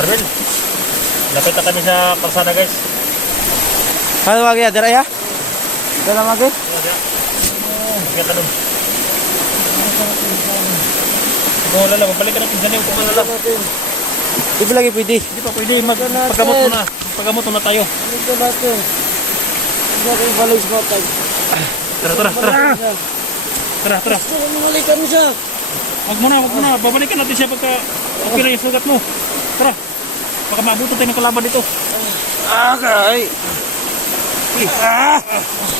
Marvel, lapit na kami sa kalsada guys. Ano lagi ya? Dira ya? Dala lagi? Kaya ka dun. Kung wala lang, mabalikan natin dyan yung kung wala lang. Di ba lagi pwede? Hindi pa pwede, paggamot muna. Paggamot muna tayo. Ito natin. Hindi ko yung values mo tayo. Tara, tara, tara. Tara, tara. Mangalikan mo siya. Wag muna. Babalikan natin siya pagka okay na yung sugat mo. Tara. Baka maabutan tayo ng kalaban dito. Okay.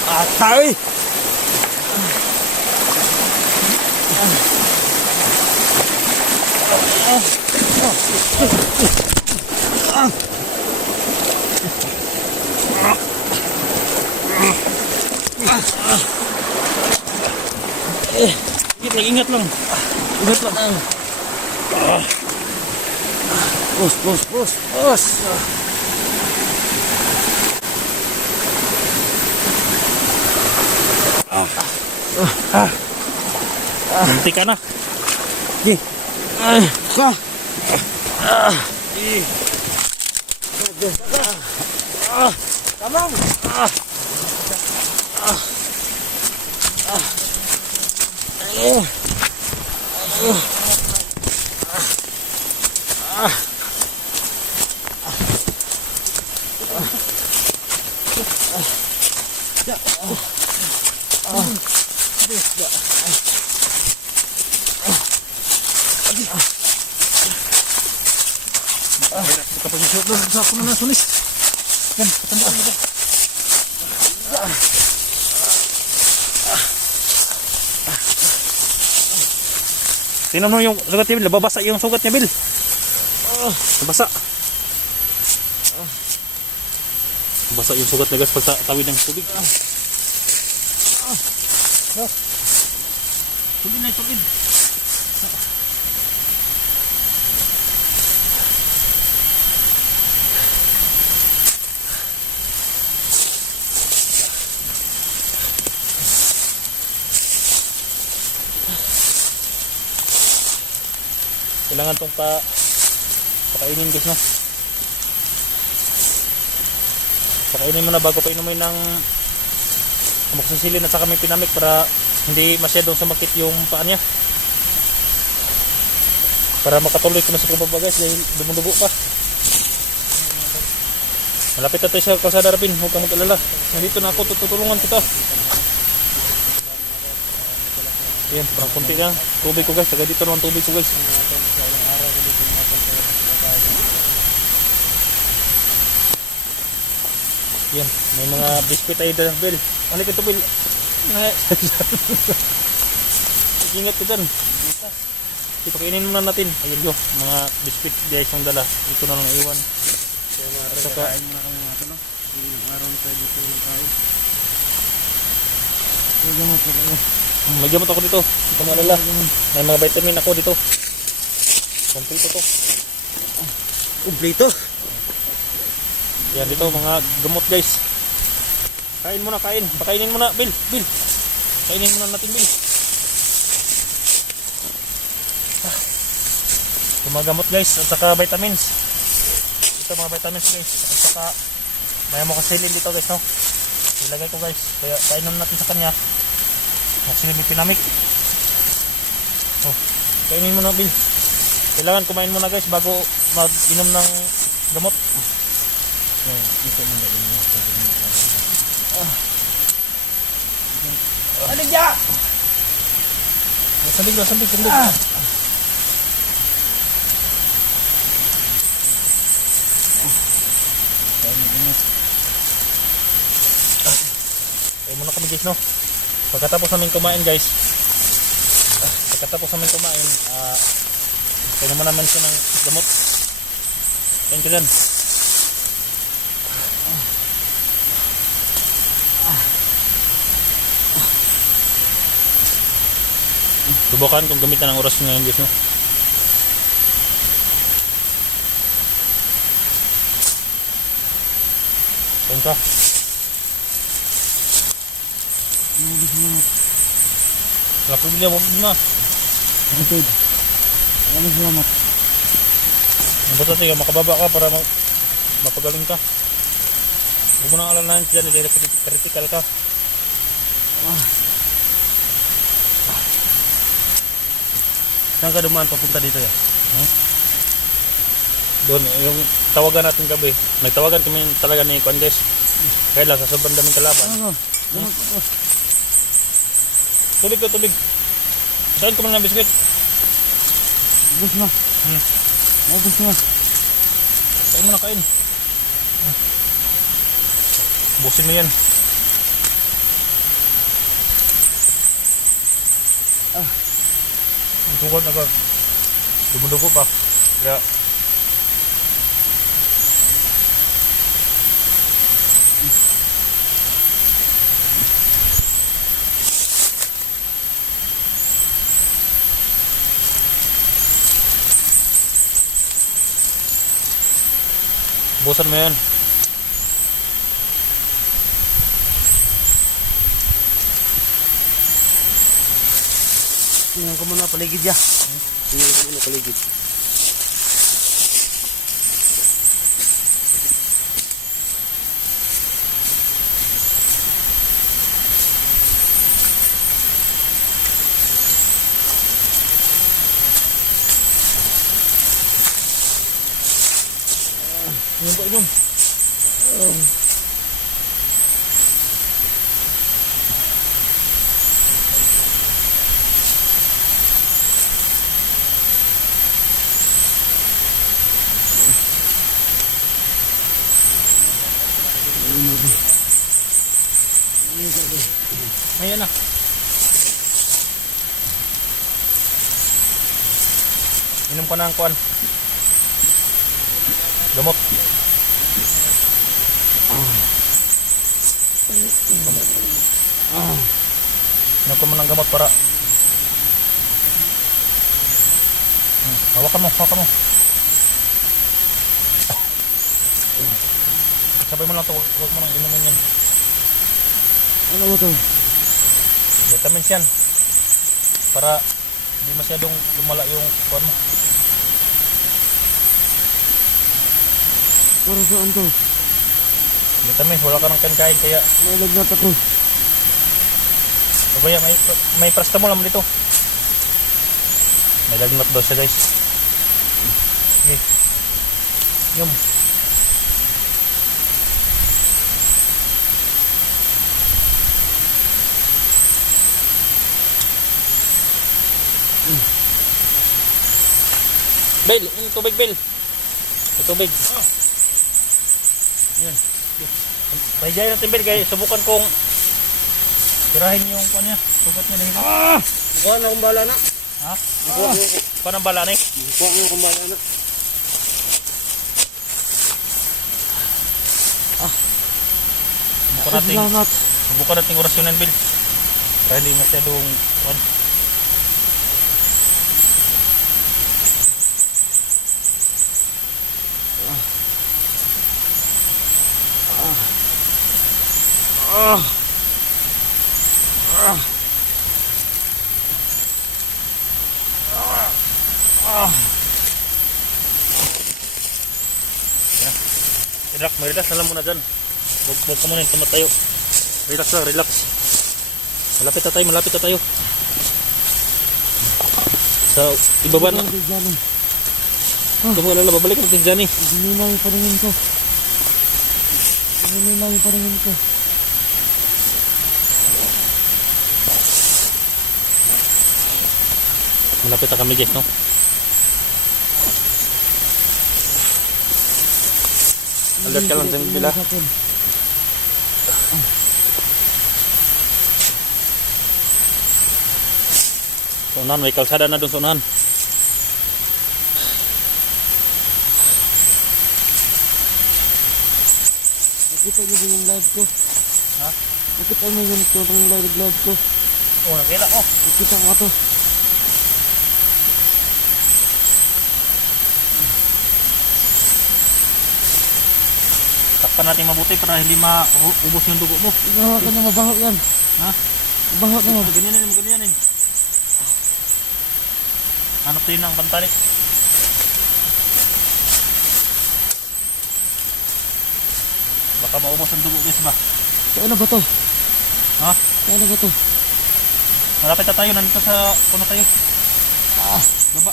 Atay. Ingat lang. Ingat lang. Pus. Munti ka na. Di. Ka. Tamam. Kapag isuot doon, sa ako na sunis. Yan, tanda dito. Tingnan mo yung sugat niya, Bil. Nababasa yung sugat niya, Bil. Nabasa. Nabasa yung sugat niya, guys, pag tawid ng tubig. Hindi na ito, Bil. Kailangan itong pakainin guys, no? Pakainin mo na bago pa inumin ng amoxicillin at saka may pinamik para hindi masyadong sumakit yung paa niya, para makatuloy ko na sa pababa guys dahil dumudugo pa. Malapit na tayo sa kalsada, Rabin, huwag kang mag-alala. Nandito na ako, tutulungan kita. Yan, parang kunti lang tubig ko guys, taga dito naman tubig ko guys. Yan, may mga biskuit tayo dyan, Bill. Ano ito, Bill? Ingat ka dyan. Ito, kainin muna natin. Ayun yun, mga biskuit guys yung dala. Ito na lang iwan. Saka kain muna kami natin, no? Ilang araw tayo dito yung kain. May gamot ako dito. Ito mga alala. May mga vitamin ako dito. Kompleto to. Kompleto. Yan dito mga gamot guys. Kain muna, kain. Pakainin muna, Bill. Kainin muna natin, Bill. Ito mga gamot guys. At saka vitamins. Ito mga vitamins guys. At saka may amoxicillin dito guys, no? Ilagay ko guys. Kaya kainom natin sa kanya. Amoxicillin pinamik. Oh, kainin muna, Bill. Kailangan kumain muna guys bago mag-inom ng gamot. Ano dya? Sambig. Kain muna kami guys, no? Pagkatapos namin kumain guys, kainom mo naman siya ng gamot. Kain ka dyan. Subukan kung gamit na ng oras ngayon guys, no? Kain ka. Wala problema mo na. Maraming salamat. Importante ka, makababa ka para mapagaling ka. Huwag mo nang alalahanin dyan, critical ka. Saan ka dumaan papunta dito ya? Doon, yung tawagan natin gabi. May tawagan kami talaga ni Kwandes. Kaya lang, sa sobrang daming kalaban. Tubig ko, tubig. Saan ko man ng biskwit? Ubus na. Ubus na. Kain mo na kain. Busin mo yan. Ang tungkol na ka. Dumudugo pa. Kaya busan mo yan. Tingnan ko muna paligid ya. Tingnan ko muna paligid. Inom po, inom. Ayan na. Inom ka na ang kuwan. Gamot. Inom ka mo ng gamot para hawakan mo, hawakan mo. Sabay mo lang ito, huwag mo nang inumin yan. Ano mo to? Vitamins yan. Para hindi masyadong lumala yung kuwan mo. Para saan to? Vitamins, wala ka nang kain kaya May lagnat ako. sabay, may paracetamol naman dito. May lagnat daw siya guys. Okay. Yum. Bel, yung tubig Bel. Yung tubig. Yan. Pahijayin natin Bel kaya subukan kong tirahin yung kanya. Sugat niya dahil. Ikaw na kung bala na. Ha? Paano ang bala na eh? Ikaw na kung bala na. Salamat. Subukan natin orasyonan Bel. Para hindi masyadong kuwan. Relax, may relax na lang muna dyan. Huwag ka muna yung tumatayo. Relax lang, relax. Malapit na tayo. Sa ibaba na. Huwag mo alala, babalik natin dyan eh. Gininaw yung paningin ko. Gininaw yung paningin ko. Malapit na kami guys, no? Alat ka lang sa bila. Sa unahan, may kalsada na doon sa unahan. Nakita niyo ba yung live ko? Ha? Nakita mo yung live ko? Oo, nakita ko. Nakita ko ito. Takpan natin mabuti para hindi maubos yung dugo mo. Ibahaw ka na, mabaho yan. Ha? Mabaho na. Ganyanin. Hanap tayo ng bantalik. Baka maubos ang dugo guys ba? Ano ba to? Ha? Ano ba to? Malapit na tayo, nandito sa puno tayo. Baba.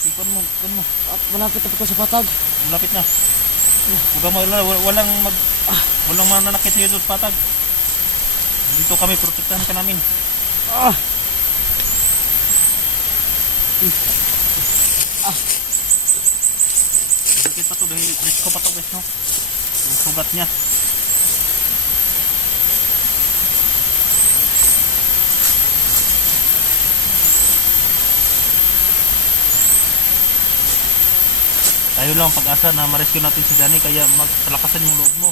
Ikon mo, ikon mo. At malapit na po sa patag. Malapit na. Huwag mo, walang mananakit sa'yo doon sa patag. Dito kami, protektahan ka namin. Sakit pa to dahil presko pa to guys, no? Yung sugat niya. Tayo lang pag-asa na ma-rescue natin si Johnny, kaya magpalakasan yung loob mo.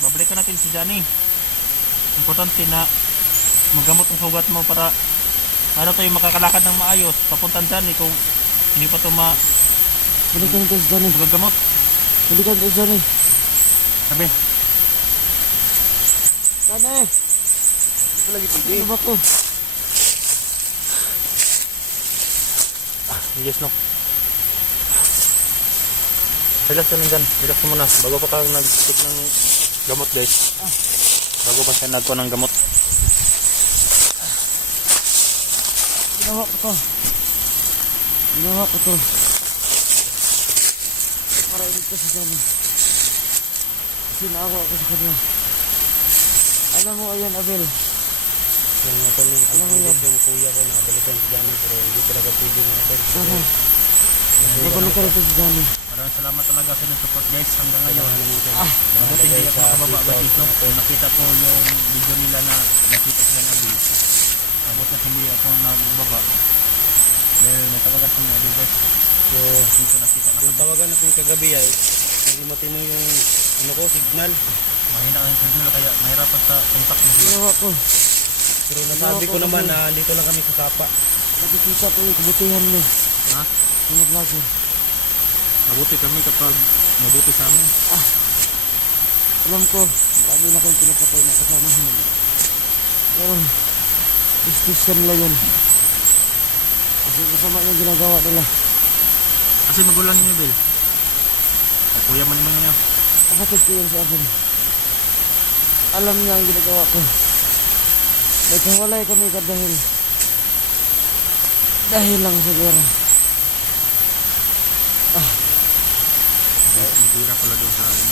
Babalikan natin si Johnny. Importante na magamot ang sugat mo para tayo makakalakad ng maayos papuntang Johnny kung hindi pa ito Balikan ko si Johnny. magagamot. Balikan ko si Johnny. Sabi, Johnny! Ito lagi pwede. Ano ba to? yes no. Relax ka lang dyan. Relax ka muna. Bago pa kang nag-take ng gamot guys. Bago pa siya nagkuha ng gamot. Ginawa ko to. Ginawa ko to. Para iligtas si Johnny. Kasi naawa ako sa kanya. Alam mo, ayan, Abel. Yan nga tol, yung Alam mo yan. yung kuya ko nakabalikan si Johnny pero hindi talaga pwede nga tol. Sana. Nabalikan ito si Johnny. Maraming salamat talaga sa inyong support guys hanggang ngayon. Kailangan naman tol. Mabuti hindi ako nakababa ba dito. Nakita ko yung video nila na nakita sila na video. Mabuti at hindi ako nagbaba. Dahil natawagan ko ng audio guys. Dito nakita na Yung kami. tawagan natin kagabi ay hindi matino yung ano ko, signal. Mahina ang signal kaya mahirapan sa contact mo. Ginawa ko. Pero nasabi ko naman na dito lang kami sa Sapa. Nakikita ko yung kabutihan niya. Ha? Yung vlogger. Mabuti kami kapag mabuti sa amin. Alam ko, marami na kong pinapatay na kasamahan. Pero, justice nila yun. Kasi masama yung ginagawa nila. Kasi magulang niyo Bel. Ay, kuya man naman niyo. Kapatid ko yun sa akin. Alam niya ang ginagawa ko. Nagkawalay kami dahil lang sa gera. Nagdira pala doon sa amin.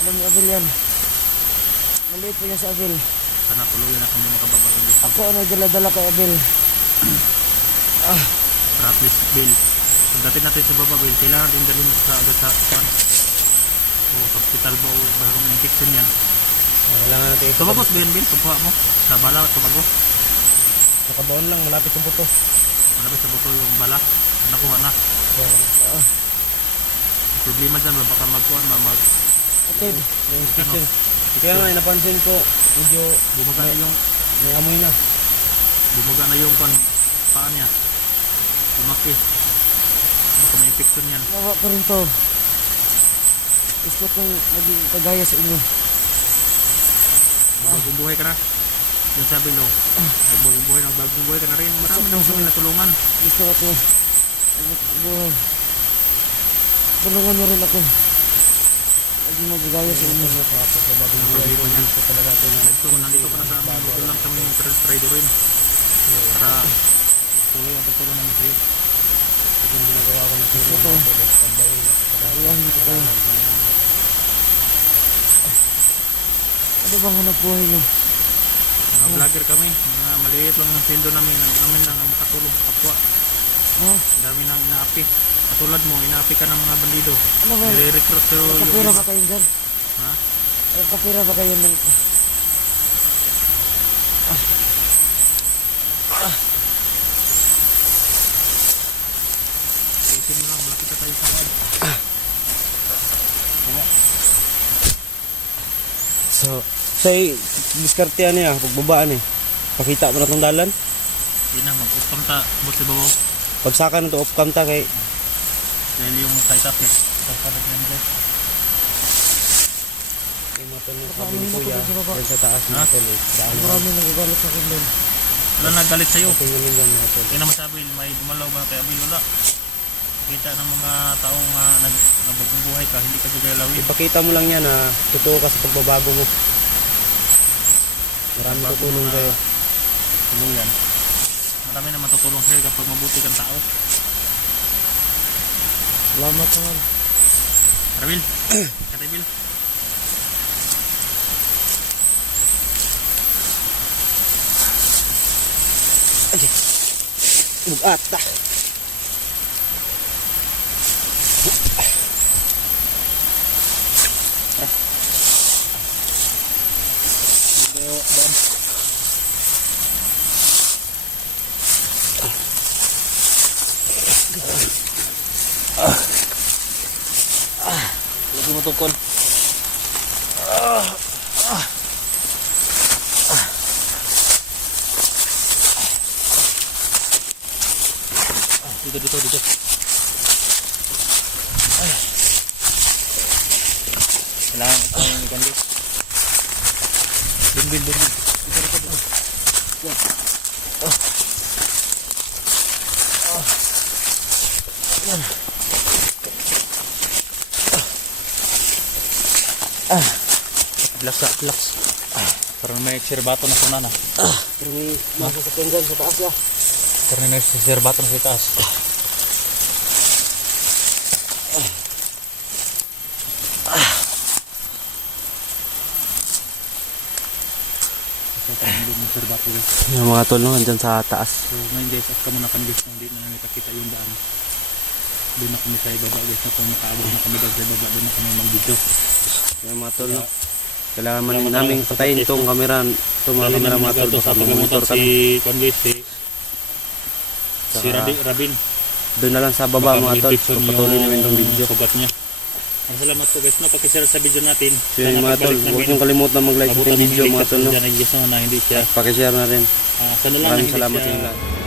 Alam niya, Abel yan. Maliit pa niya sa Abel. Sana tuloy na kami makababa dito. Ako ang nagdala-dala kay Abel. Para please Bel. Pagdating natin sa baba Bel, kailangan din dalhin sa agad sa kwan. Sa hospital mo baka may infection yan. Kailangan natin ito. Tumagos ba yan Bel? Tugpa mo? Sa bala tumagos? Nakabaon lang, malapit sa buto. Malapit sa buto yung bala. Nakuha na. Problema dyan baka magkuhan Atid. Yung infection. Kaya nga, napansin ko, medyo bumaga na yung may amoy na. kwan paa niya. Lumaki. Baka may infection yan. Nawa ko rin to. Gusto kong maging kagaya sa inyo. Bagong buhay ka na. Yung sabi no, nagbagong buhay ka na rin. Marami na kami natulungan. Gusto ko to. Buhay. Tulungan niyo rin ako. Maging magagaya sa inyo. Ang problema niyan. Nandito ka na sa amin. Huwag lang kami yung rider rin. Para tuloy ang pagtulong namin sa'yo. Ito yung ginagawa ko na Gusto ko. Iyahin ko kayo. Ano bang hanap buhay niyo? Mga vlogger kami. Mga maliit lang ng sweldo namin. Ang amin lang ang makatulong sa kapwa. Ha? Ang dami nang inaapi. Katulad mo, inaapi ka ng mga bandido. Ano ba? Nire-recruit sa'yo yung Kapira iba. ba kayo dyan? Ha? Kapira ba kayo ng... Isin mo lang, malapit na tayo sa kwan. So, say, diskartean niya, pagbabaan eh. Pakita mo na itong dalan. Hindi na, mag-upang ta. Bot sa babaw. Pagsaka na ito, off-cam ta kay Dahil yung site up eh. Pagpalag yan guys. yung mga tol yung Baka sabi ni ano Kuya, ko sa baba? dyan sa taas Ha? mga tol eh. Daan lang. Marami nagagalit sa akin doon. Wala nagalit sa'yo. Tingnan nyo dyan mga tol. Hindi naman sabi, may gumalaw ba kay Abil? Wala. Kita ng mga taong nagbagong buhay ka, hindi ka gagalawin. Ipakita mo lang yan na totoo ka sa pagbabago mo. Maraming tutulong sa'yo. Tuluyan. Marami naman tutulong sa'yo kapag mabuti kang tao. Salamat naman. Rabil, Katabil. Bugat ta. Lagi mo tukon. Dito. Ay. Kailangan itong ikan guys. Bil. Dito. Yan. Relax. Parang may sirbato na kuna na. Pero may masasakyan dyan sa taas ya. Parang may sirbato na sa taas. Yung mga tol no, andyan sa taas. So ngayon guys, at kamo na kami guys, hindi na namin nakita yung daan. Doon na kami sa ibaba guys, na kung makaabot na kami doon sa ibaba, doon na kami mag-video. Yung mga tol no. Kailangan man namin patayin itong kamera. Itong mga kamera mga tol. Baka mamonitor kami. Si Rabin. Doon na lang sa baba mga tol. Pagpatuloy namin itong video. Sugat niya. Salamat po guys, no, pakishare sa video natin. So yun mga tol, huwag niyong kalimutan mag-like sa ating video mga tol no. Pakishare na rin. Pakishare na rin. Sana lang Maraming salamat sa inyo lahat.